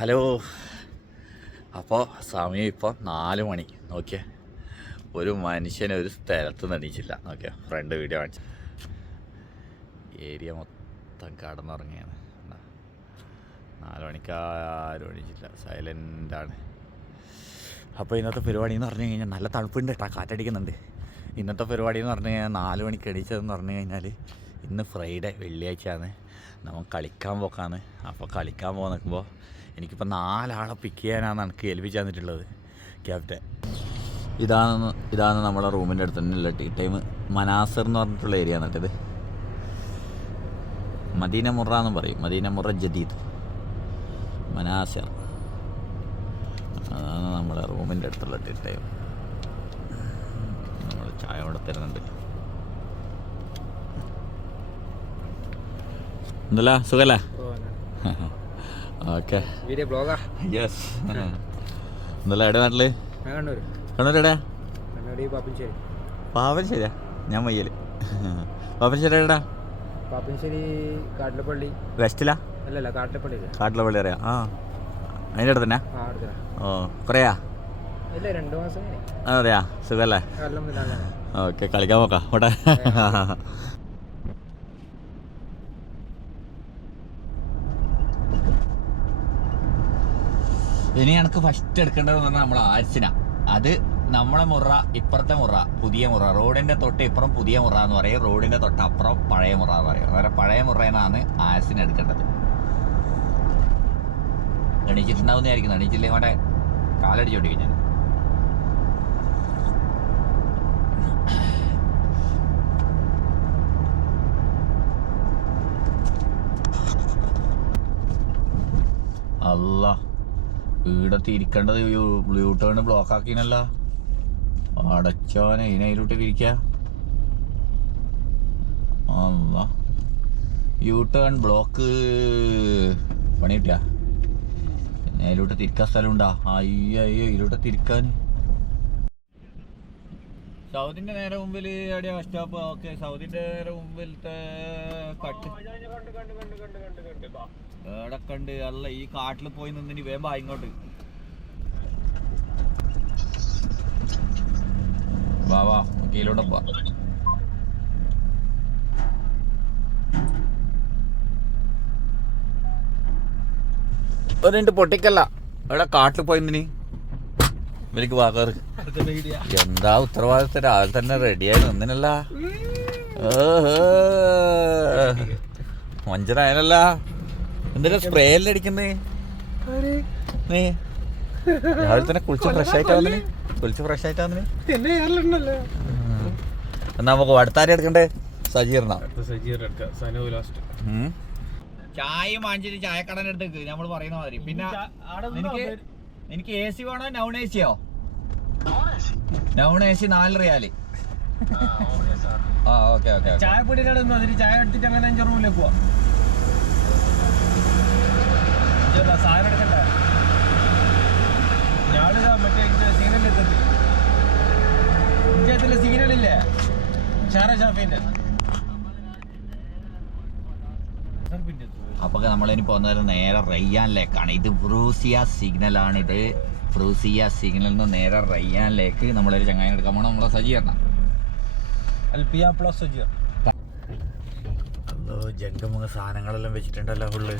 Hello. അപ്പോൾ സമയം ഇപ്പോൾ 4 മണി. നോക്കിയേ, ഒരു മനുഷ്യനെ ഒരു സ്ഥലത്ത് നടിച്ചില്ല. നോക്കിയാൽ ഫ്രണ്ട് വീഡിയോ കാണിച്ചു. ഏരിയ മൊത്തം കടന്നുറങ്ങിയാണ്. 4 മണിക്ക് ആരും എണീച്ചില്ല, സൈലൻ്റാണ്. അപ്പോൾ ഇന്നത്തെ പരിപാടി എന്ന് പറഞ്ഞു കഴിഞ്ഞാൽ നല്ല തണുപ്പുണ്ട് കേട്ടോ, കാറ്റടിക്കുന്നുണ്ട്. ഇന്നത്തെ പരിപാടി എന്ന് പറഞ്ഞു കഴിഞ്ഞാൽ 4 മണിക്ക് എണീച്ചതെന്ന് പറഞ്ഞു കഴിഞ്ഞാൽ ഇന്ന് ഫ്രൈഡേ, വെള്ളിയാഴ്ചയാണ്. നമ്മൾ കളിക്കാൻ പോക്കാണ്. അപ്പോൾ കളിക്കാൻ പോകാൻ നിൽക്കുമ്പോൾ എനിക്കിപ്പോൾ 4 ആളെ പിക്ക് ചെയ്യാനാണ് എനിക്ക് ഏൽപ്പിച്ച് തന്നിട്ടുള്ളത് ക്യാപ്റ്റൻ. ഇതാണ് നമ്മുടെ റൂമിൻ്റെ അടുത്ത് തന്നെയുള്ള ടീ ടൈം. മനാസർ എന്ന് പറഞ്ഞിട്ടുള്ള ഏരിയ എന്നിട്ടത് മദീന മുറ എന്നും പറയും. മദീന മുറ ജദീദ് മനാസർ, അതാണ് നമ്മുടെ റൂമിൻ്റെ അടുത്തുള്ള ടീ ടൈം. നമ്മൾ ചായ ഇവിടെ തരുന്നുണ്ട്. എന്തല്ല സുഖല്ലേ? ഓക്കെ. യെസ്. എന്തല്ല എവിടെ നാട്ടില്? കണ്ണൂരെവിടെയാ? പാപ്പനശ്ശേരിയാ? ഞാൻ മയ്യല്. പാപ്പനശ്ശേരി എവിടെയാ? പാപ്പനശ്ശേരി കാട്ടിലപ്പള്ളി വെസ്റ്റിലാ? അല്ലല്ല, കാട്ടിലപ്പള്ളി. കാട്ടിലപ്പള്ളി അറിയാം. ആ, അതിൻ്റെ അടുത്ത് തന്നെ. ഓ, കുറേയാ? ഇല്ല, 2 മാസം. അതെയാ? സുഖല്ലേ? ഓക്കെ, കളിക്കാൻ പോക്കാം ഓട്ടെ. ഇനി എനിക്ക് ഫസ്റ്റ് എടുക്കേണ്ടതെന്ന് പറഞ്ഞാൽ നമ്മളെ ആഴ്ചന. അത് നമ്മളെ മുറ, ഇപ്പുറത്തെ മുറ, പുതിയ മുറ. റോഡിന്റെ തൊട്ട് ഇപ്പുറം പുതിയ മുറ എന്ന് പറയും, റോഡിന്റെ തൊട്ടപ്പുറം പഴയ മുറ എന്ന് പറയും. അന്നേരം പഴയ മുറേന്നാണ് ആഴ്ചന എടുക്കേണ്ടത്. എണീച്ചിട്ടുണ്ടാവുന്ന ആയിരിക്കും. എണീച്ചില്ലേ മറ്റേ കാലടിച്ചോട്ടി ഞാൻ. അല്ലാ, വീടത്ത് ഇരിക്കേണ്ടത് യൂ ടേൺ ബ്ലോക്ക് ആക്കിനല്ല. അടച്ചോനെ, ഇതിനതിലോട്ട് ഇരിക്ക. അല്ല, യൂ ടേൺ ബ്ലോക്ക് പണി കിട്ടിയ. പിന്നെ അതിലോട്ട് തിരിക്കാൻ സ്ഥലമുണ്ടാ? അയ്യോ ഇതിലോട്ട് തിരിക്കാൻ. സൗദിന്റെ നേരെ മുമ്പിൽ എവിടെയാ ബസ് സ്റ്റോപ്പ്? ഓക്കെ, സൗദിന്റെ നേരെ മുമ്പിലത്തെ കട്ട് എവിടൊക്കെ ഉണ്ട്? അല്ല, ഈ കാട്ടിൽ പോയി നിന്നിനി വേമ്പ ഇങ്ങോട്ട് വാ വാ, കീലോട്ട് പോവാ. ഒരു പൊട്ടിക്കല്ല, എവിടെ കാട്ടിൽ പോയി നിന്നിനി ഇവർക്ക് വാക്കാറ്. എന്താ ഉത്തരവാദിത്തം, രാവിലെ തന്നെ റെഡിയായി നിന്നിനല്ല. മഞ്ചനായനല്ല. എന്തിനാ സ്പ്രേ എല്ലാം അടിക്കുന്നേ നീ? രാവിലെ തന്നെ കുളിച്ച് ഫ്രഷ് ആയിട്ടാവുന്നേ. എന്നാ നമുക്ക് അടുത്താരെ എടുക്കണ്ടേ? സജീറിനാ. ചായ വാങ്ങിച്ചിട്ട് ചായക്കടൻ എടുത്തേക്ക് നമ്മൾ പറയുന്ന മാതിരി. പിന്നെ എനിക്ക് എ സി വേണോ നോൺ എ സിയോ? നോൺ എ സി 4 റിയാല്. ആ, ഓക്കെ ഓക്കെ. ചായ പൊടിയിലാണ് ചായ എടുത്തിട്ട് അങ്ങനെ 5 റൂമിലേക്ക് പോവാ. സാധനം എടുക്കണ്ടേ? ഞാളിതാ മറ്റേ സീനലെത്തി. ഇഞ്ചത്തിലെ സീനലില്ലേ, ഷാഫിന്റെ. അപ്പൊ നമ്മളിനി പോകുന്നത് നേരെ റയ്യാനിലേക്കാണ്. ഇത് ഫ്രൂസിയ സിഗ്നലാണിത്. ഫ്രൂസിയ സിഗ്നലിൽ നിന്ന് നേരെ റയ്യാനിലേക്ക് നമ്മളൊരു ചങ്ങായി എടുക്കാൻ പോകണം. നമ്മളെ സജീകരണം ജംഗമ സാധനങ്ങളെല്ലാം വെച്ചിട്ടുണ്ടല്ലോ ഫുള്ള്.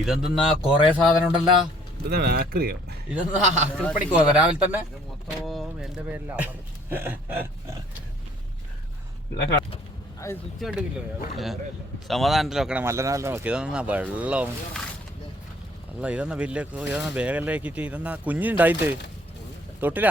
ഇതെന്തെന്നാ കൊറേ സാധനം ഉണ്ടല്ലോ. ഇതെന്താ ആക്രിപ്പണിക്ക് പോകാം രാവിലെ തന്നെ? മൊത്തം എന്റെ പേരില. സമാധാനത്തിൽ വെക്കണം, മല്ലനാട്ടിൽ നോക്കി. ഇതെന്നാ വെള്ളം അല്ല, ഇതെന്നാ വലിയ, ഇതെന്നാ ബാഗെല്ലാക്കിട്ട്, ഇതെന്നാ കുഞ്ഞുണ്ടായിട്ട് തൊട്ടില്ല.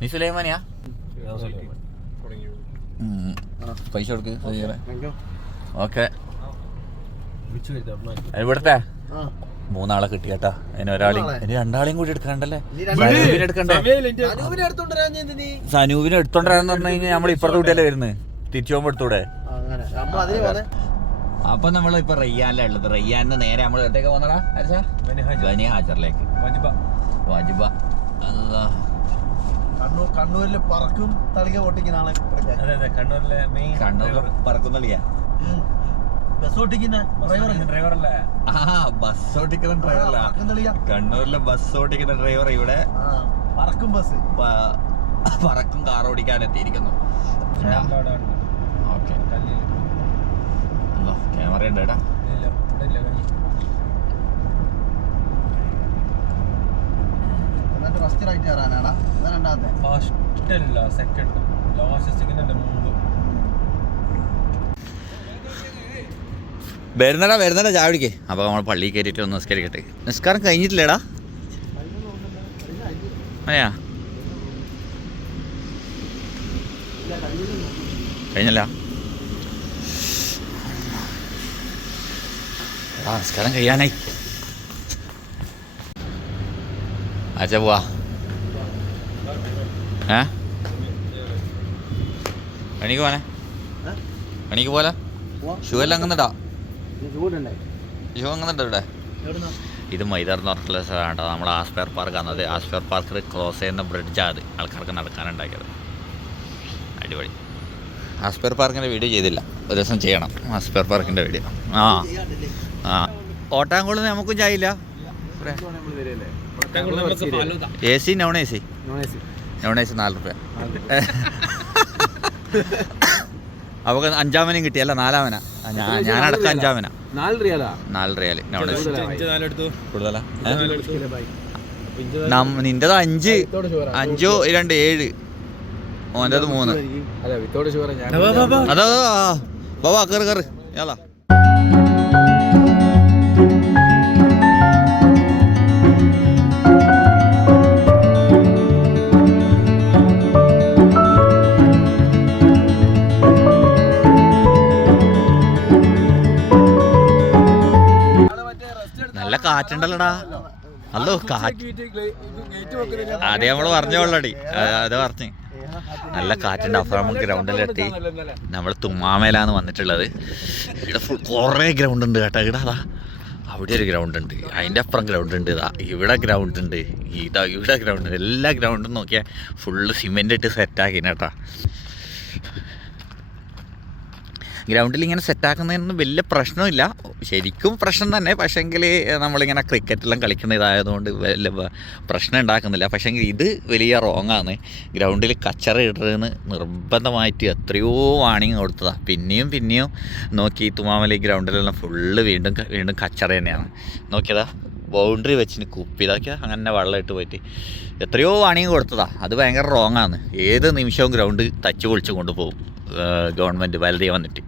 നീ സുലൈമാനിയാ? പൈസ കൊടുക്ക്. ഓക്കെ, ഇവിടുത്തെ 3 ആളെ കിട്ടി കേട്ടാ. അതിന് ഒരാളെയും ഇനി 2 ആളെയും കൂടി എടുക്കണ്ടല്ലേ? സനൂപിനെ എടുക്കണ്ടേ? സനൂപിനെ എടുത്തോണ്ടാന്ന് പറഞ്ഞു കഴിഞ്ഞാൽ നമ്മൾ ഇപ്പുറത്തെ കുട്ടിയല്ലേ വരുന്നത്, തിരിച്ചു പോകുമ്പോ എടുത്തൂടെ? അപ്പൊ നമ്മൾ ഇപ്പൊ റയ്യാനിലാ ഉള്ളത്. റയ്യാനിന്ന് നേരെ നമ്മൾ എവിടേക്ക് പോന്നടാ? ബനി ഹാജറിലേക്ക്. വാജിബ. കണ്ണൂരിൽ പറക്കും തളിക ഓട്ടിക്കുന്ന ആളെ അതെ അതെ കണ്ണൂരിലെ മെയിൻ കണ്ണൂർ പറക്കുന്നില്ല. ബസ് ഓട്ടിക്കുന്ന ഡ്രൈവർ അല്ലേ? ആ ബസ് ഓടിക്കുന്ന ഡ്രൈവറല്ല, കണ്ണൂരിലെ ബസ് ഓടിക്കുന്ന ഡ്രൈവർ ഇവിടെ പറക്കും ബസ് പറക്കും കാർ ഓടിക്കാൻ എത്തിയിരിക്കുന്നു. ഓക്കെ, ക്യാമറ ഉണ്ട് ഏട്ടാ. ഫസ്റ്റ് റൈറ്റ് കയറാനാടാ രണ്ടാമത്തെ ഫസ്റ്റ് അല്ല സെക്കൻഡ്, ലാസ്റ്റ് സെക്കൻഡ് അല്ല മുമ്പ്. വരുന്നടാ ചായ പിടിക്കേ. അപ്പോൾ നമ്മൾ പള്ളിയിൽ കയറിയിട്ട് ഒന്ന് നിസ്കരിക്കട്ടെ. നിസ്കാരം കഴിഞ്ഞിട്ടില്ലേടാ? അതെയാ, കഴിഞ്ഞല്ല. നിസ്കാരം കഴിയാനായി. അച്ഛ പോവാ. പണിക്ക് പോവാനെ? പണിക്ക് പോലെ ഷൂ എല്ലാം അങ്ങന്നിടാ. ഷൂ അങ്ങന്നിട്ട് ഇവിടെ. ഇത് മൈദാർ എന്ന് പറഞ്ഞിട്ടുള്ള സ്ഥലമാണ് കേട്ടോ. നമ്മൾ ആസ്പെയർ പാർക്കാണത്. ആസ്പെയർ പാർക്കിൽ ക്രോസ് ചെയ്യുന്ന ബ്രിഡ്ജാണ് അത് ആൾക്കാർക്ക് നടക്കാനുണ്ടാക്കിയത്. അടിപൊളി. ആസ്പെയർ പാർക്കിൻ്റെ വീഡിയോ ചെയ്തില്ല, ഒരു ദിവസം ചെയ്യണം ആസ്പെയർ പാർക്കിൻ്റെ വീഡിയോ. ഓട്ടാങ്കുളം നമുക്കും ചായയില്ല. A C non A C? Non A C 4 രൂപ. അവക്ക് 5-ാമനും കിട്ടിയല്ല 4-ാമനാ. ഞാനടക്കം 5-ാമനാ. 4 റിയാല് നോൺ എ സി. കൂടുതലാ? നിൻ്റെത് 5, 5 2 7, ഓൻ്റെത് 3. അതാ ബാബാ കയറ് യാളാ. നല്ല കാറ്റുണ്ടല്ലോടാ. അല്ലോ കാറ്റ്. അതേ നമ്മള് പറഞ്ഞോളടി, അത് പറഞ്ഞ് നല്ല കാറ്റുണ്ട്. അപ്പോൾ നമുക്ക് ഗ്രൗണ്ടിലെത്തി. നമ്മൾ തുമ്മാമേലാണ് വന്നിട്ടുള്ളത്. ഇവിടെ ഫുൾ കുറേ ഗ്രൗണ്ട് ഉണ്ട് കേട്ടോ. ഇവിടെ അതാ അവിടെ ഒരു ഗ്രൗണ്ട് ഉണ്ട്, അതിൻ്റെ അപ്പുറം ഗ്രൗണ്ട് ഉണ്ട്, ഇതാ ഇവിടെ ഗ്രൗണ്ട് ഉണ്ട്, ഇവിടെ ഗ്രൗണ്ട് ഉണ്ട്. എല്ലാ ഗ്രൗണ്ടും നോക്കിയാൽ ഫുള്ള് സിമെൻ്റ് ഇട്ട് സെറ്റാക്കിന് കേട്ടോ. ഗ്രൗണ്ടിൽ ഇങ്ങനെ സെറ്റാക്കുന്നതിനൊന്നും വലിയ പ്രശ്നമില്ല, ശരിക്കും പ്രശ്നം തന്നെ. പക്ഷേങ്കിൽ നമ്മളിങ്ങനെ ക്രിക്കറ്റെല്ലാം കളിക്കുന്ന ഇതായതുകൊണ്ട് വലിയ പ്രശ്നം ഉണ്ടാക്കുന്നില്ല. പക്ഷേങ്കിൽ ഇത് വലിയ റോങ്ങാണ്. ഗ്രൗണ്ടിൽ കച്ചറ ഇടരുതെന്ന് നിർബന്ധമായിട്ട് എത്രയോ വാണിങ് കൊടുത്തതാണ്. പിന്നെയും നോക്കി തുമാമലി ഗ്രൗണ്ടിലെല്ലാം ഫുള്ള് വീണ്ടും കച്ചറ തന്നെയാണ്. നോക്കിയതാ ബൗണ്ടറി വെച്ചിന് കുപ്പി ഇതാക്കിയാൽ അങ്ങനെ വെള്ളമിട്ട് പോയിട്ട് എത്രയോ വാണിങ് കൊടുത്തതാണ്. അത് ഭയങ്കര റോങ്ങാണ്. ഏത് നിമിഷവും ഗ്രൗണ്ട് തച്ച് പൊളിച്ച് കൊണ്ടുപോകും ഗവൺമെൻറ് വലുതേ വന്നിട്ട്.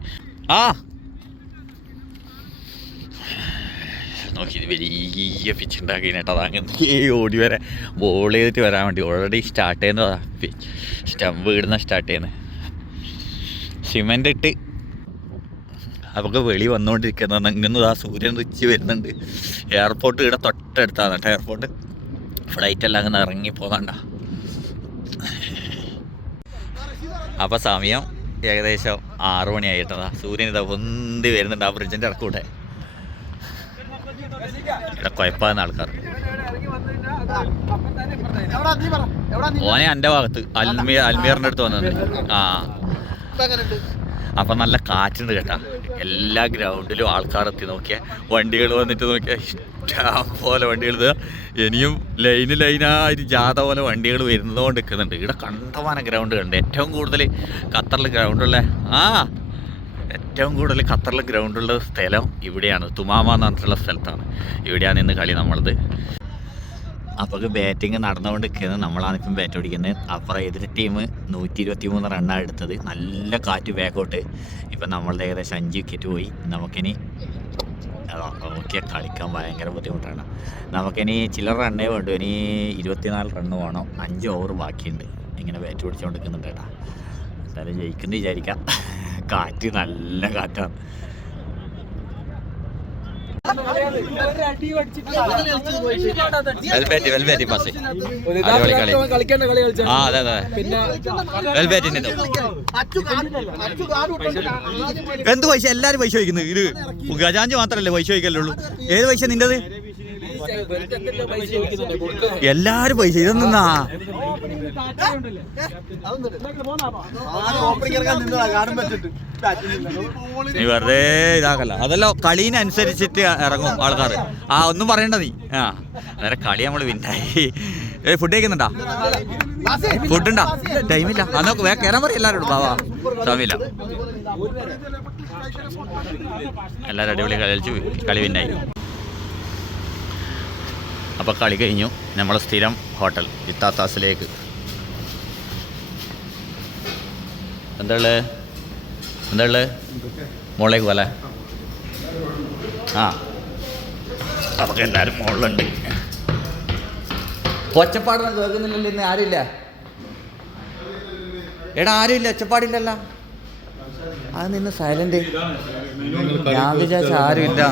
നോക്കി ഇത് വലിയ പിച്ച് ഉണ്ടാക്കിയിട്ട് അങ്ങനെ ഓടി വരാൻ ബോൾ ചെയ്തിട്ട് വരാൻ വേണ്ടി ഓൾറെഡി സ്റ്റാർട്ട് ചെയ്യുന്നതാണ്. സ്റ്റമ്പ് ഇടുന്ന സ്റ്റാർട്ട് ചെയ്യുന്നത് സിമെൻ്റ് ഇട്ട്. അവർക്ക് വെളി വന്നുകൊണ്ടിരിക്കുന്നത് അങ്ങനെ ആ സൂര്യൻ ഉച്ച വരുന്നുണ്ട്. എയർപോർട്ട് ഇവിടെ തൊട്ടടുത്താണ് കേട്ടോ. എയർപോർട്ട് ഫ്ലൈറ്റെല്ലാം അങ്ങനെ ഇറങ്ങി പോകണ്ട. അപ്പോൾ സമയം ഏകദേശം 6 മണിയായിട്ടാ. സൂര്യൻ ഇതാ പൊന്തി വരുന്നുണ്ട് ആ ബ്രിഡ്ജിൻ്റെ ഇടക്കൂടെ. ഇവിടെ കുഴപ്പമാകുന്ന ആൾക്കാർ ഓനെ എൻ്റെ ഭാഗത്ത് അൽമീറിൻ്റെ അടുത്ത് വന്നിട്ടുണ്ട്. അപ്പം നല്ല കാറ്റുണ്ട് കേട്ടാ. എല്ലാ ഗ്രൗണ്ടിലും ആൾക്കാർ എത്തി. നോക്കിയാൽ വണ്ടികൾ വന്നിട്ട് നോക്കിയാൽ ഇഷ്ടം പോലെ വണ്ടികൾ. ഇനിയും ലൈനായിട്ട് ജാഥ പോലെ വണ്ടികൾ വരുന്നതുകൊണ്ട് നിൽക്കുന്നുണ്ട്. ഇവിടെ കണ്ടമാനം ഗ്രൗണ്ടുകളുണ്ട്. ഏറ്റവും കൂടുതൽ ഖത്തറിൽ ഗ്രൗണ്ടുള്ള സ്ഥലം ഇവിടെയാണ്. തുമാമ എന്ന് പറഞ്ഞിട്ടുള്ള സ്ഥലത്താണ്. ഇവിടെയാണ് ഇന്ന് കളി നമ്മളത്. അപ്പോൾ ബാറ്റിങ് നടന്നുകൊണ്ട് നിൽക്കുന്നത്. നമ്മളാണ് ഇപ്പം ബാറ്റ് ഓടിക്കുന്നത്. അപ്പുറം എതിർ ടീം 123 റണ്ണാണ് എടുത്തത്. നല്ല കാറ്റ് ബാക്കോട്ട്. ഇപ്പം നമ്മളുടെ ഏകദേശം 5 വിക്കറ്റ് പോയി. നമുക്കിനി നോക്കിയാൽ കളിക്കാൻ ഭയങ്കര ബുദ്ധിമുട്ടാണ്. നമുക്കിനി ചില്ലറ റണ്ണേ വേണ്ടു. ഇനി 24 റണ്ണ് വേണം. 5 ഓവർ ബാക്കിയുണ്ട്. ഇങ്ങനെ ബാറ്റ് പിടിച്ചുകൊണ്ട് നിൽക്കുന്നുണ്ട് കേട്ടോ. എന്തായാലും ജയിക്കുന്നു വിചാരിക്കാം. കാറ്റ് നല്ല കാറ്റാണ്. വെൽബേറ്റി പാസ് അടിപൊളി കളി. ആ അതെ വെൽബേറ്റിന്റെ എന്ത് പൈസ എല്ലാരും പൈസ ചോദിക്കുന്നത്. ഇത് ഗജാഞ്ച് മാത്രല്ലേ പൈസ ചോദിക്കല്ലുള്ളൂ. ഏത് പൈസ നിന്റേത്? എല്ലാരും പൈസ ഇതൊന്നാ നീ വെറുതെ ഇതാക്കല്ല. അതല്ല കളീനനുസരിച്ചിട്ട് ഇറങ്ങും ആൾക്കാർ. ഒന്നും പറയണ്ട നീ. അന്നേരം കളി നമ്മൾ വിന്നായി. ഫുഡ് കഴിക്കുന്നുണ്ടാ? ഫുഡ് ഉണ്ടാ? ടൈമില്ല. അന്ന് കയറാൻ പറയും എല്ലാവരോടും. ബാവാ സമയമില്ല. എല്ലാവരും അടിപൊളി കളിച്ചു. കളി വിന്നായി. അപ്പോൾ കളി കഴിഞ്ഞു. നമ്മൾ സ്ഥിരം ഹോട്ടൽ ഇത്താത്താസിലേക്ക്. എന്താ ഉള്ളത് മുകളിലേക്ക് പോലെ. അതൊക്കെ എല്ലാവരും മുകളിലുണ്ട്. ഒച്ചപ്പാടൊന്നും കേൾക്കുന്നില്ലല്ലോ ഇന്ന്. ആരുമില്ല എടാ, ആരുമില്ല. ഒച്ചപ്പാടില്ലല്ലോ. അത് നിന്ന് സൈലന്റ്. ഞാൻ വിചാരിച്ച ആരുമില്ല.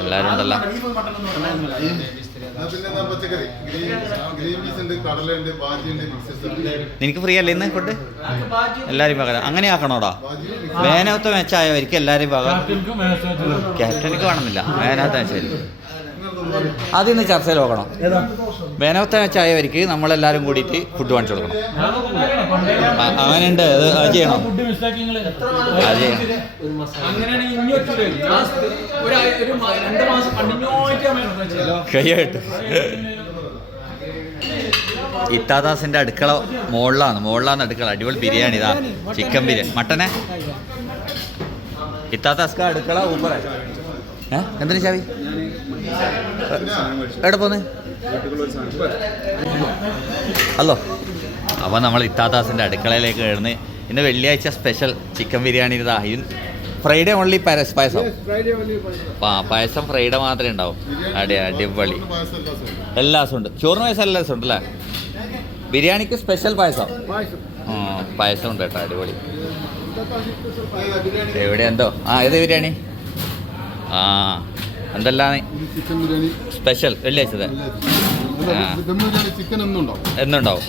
എല്ലാരും ഉണ്ടല്ലോ. നിനക്ക് ഫ്രീ അല്ലേ ഇന്ന് ഫുഡ്? എല്ലാവരും പകരം അങ്ങനെ ആക്കണോടാ. വേനത്തെ മാച്ചായവർക്ക് എല്ലാവരും പകരം. ക്യാപ്റ്റനിക്ക് വേണമെന്നില്ല. വേനത്തെ മാച്ചായിരിക്കും. അതിന്ന് ചർച്ചയിൽ നോക്കണം. വേനത്തെ മാച്ചായവർക്ക് നമ്മളെല്ലാവരും കൂടിയിട്ട് ഫുഡ് വാങ്ങിച്ചു കൊടുക്കണം. അങ്ങനെയുണ്ട്. അത് ചെയ്യണം. അത് ചെയ്യണം. കയ്യായിട്ട് ഇത്താദാസിന്റെ അടുക്കള മുകളിലാണ് അടുക്കള. അടിപൊളി ബിരിയാണി. ഇതാ ചിക്കൻ ബിരിയാണി. മട്ടനെ ഇത്താദാസ്ക അടുക്കള ഊപ്പറ. എന്തിനു ചാവി? എവിടെ പോന്ന്? ഹലോ. അപ്പോൾ നമ്മൾ ഇത്താദാസിന്റെ അടുക്കളയിലേക്ക് കയറുന്നു. ഇന്ന് വെള്ളിയാഴ്ച സ്പെഷ്യൽ ചിക്കൻ ബിരിയാണി. ഇതാ ഫ്രൈഡേ ഓൺലി പായസം. പായസം ഫ്രൈഡേ മാത്രമേ ഉണ്ടാവും. അടിപൊളി. എല്ലാ ദിവസവും ഉണ്ട്. ചോറിന് പായസം എല്ലാ ദിവസവും ഉണ്ടല്ലേ? ബിരിയാണിക്ക് സ്പെഷ്യൽ പായസം. പായസം ഉണ്ട് കേട്ടോ. അടിപൊളി. എവിടെ എന്തോ ഏത് ബിരിയാണി? എന്തെല്ലാം സ്പെഷ്യൽ വെള്ളിയാഴ്ച എന്നുണ്ടാവും.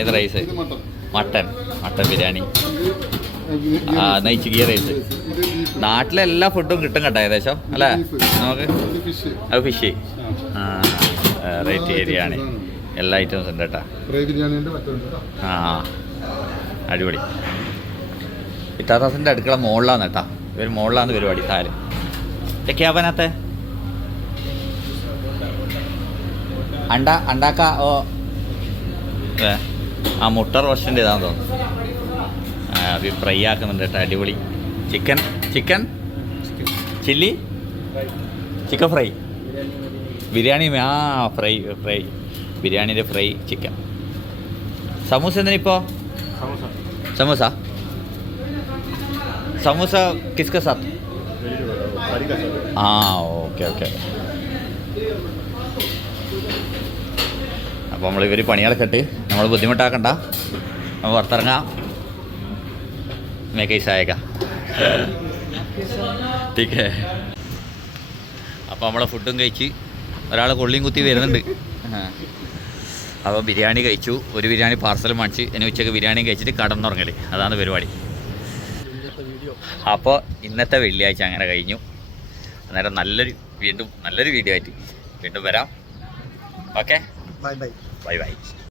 ഇത് റൈസ്, മട്ടൻ ബിരിയാണി, നെയ്ച്ച് ഗീ റൈസ്. നാട്ടിലെ എല്ലാ ഫുഡും കിട്ടും കേട്ടോ ഏകദേശം അല്ലേ നമുക്ക്. അത് ഫിഷ് റേറ്റ് ഏരിയയാണ്. എല്ലാ ഐറ്റംസും ഉണ്ട് കേട്ടോ. അടിപൊളി. ഇത്താദാസിൻ്റെ അടുക്കള മുകളിലാണ് കേട്ടോ. ഇവർ മുകളിലാണ് പരിപാടി. താല് ക്യാബനത്തെ അണ്ടാക്ക മുട്ട റോസ്റ്റിൻ്റെ ഇതാന്ന് തോന്നുന്നു. അത് ഫ്രൈ ആക്കുന്നുണ്ട് കേട്ടോ. അടിപൊളി. Chicken chilli chicken fry biryani. Fry ബിരിയാണിയുടെ ഫ്രൈ ചിക്കൻ. സമൂസ എന്തിനിപ്പോൾ? സമൂസ കിസ്ക സാത്ത്? ഓക്കെ. അപ്പോൾ ഇവർ പണികളൊക്കെ നമ്മൾ ബുദ്ധിമുട്ടാക്കണ്ട. നമ്മൾ പുറത്തിറങ്ങാം. മേക്കൈസായേക്ക ടീക്കേ. അപ്പോൾ നമ്മളെ ഫുഡും കഴിച്ച് ഒരാൾ കൊള്ളിയും കുത്തി വരുന്നുണ്ട്. അപ്പോൾ ബിരിയാണി കഴിച്ചു. ഒരു ബിരിയാണി പാർസലും വാങ്ങിച്ച് ഇനി ഉച്ചയ്ക്ക് ബിരിയാണിയും കഴിച്ചിട്ട് കടന്നുറങ്ങൽ. അതാണ് പരിപാടി. അപ്പോൾ ഇന്നത്തെ വെള്ളിയാഴ്ച അങ്ങനെ കഴിഞ്ഞു. അന്നേരം നല്ലൊരു വീഡിയോ ആയിട്ട് വീണ്ടും വരാം. Okay, by.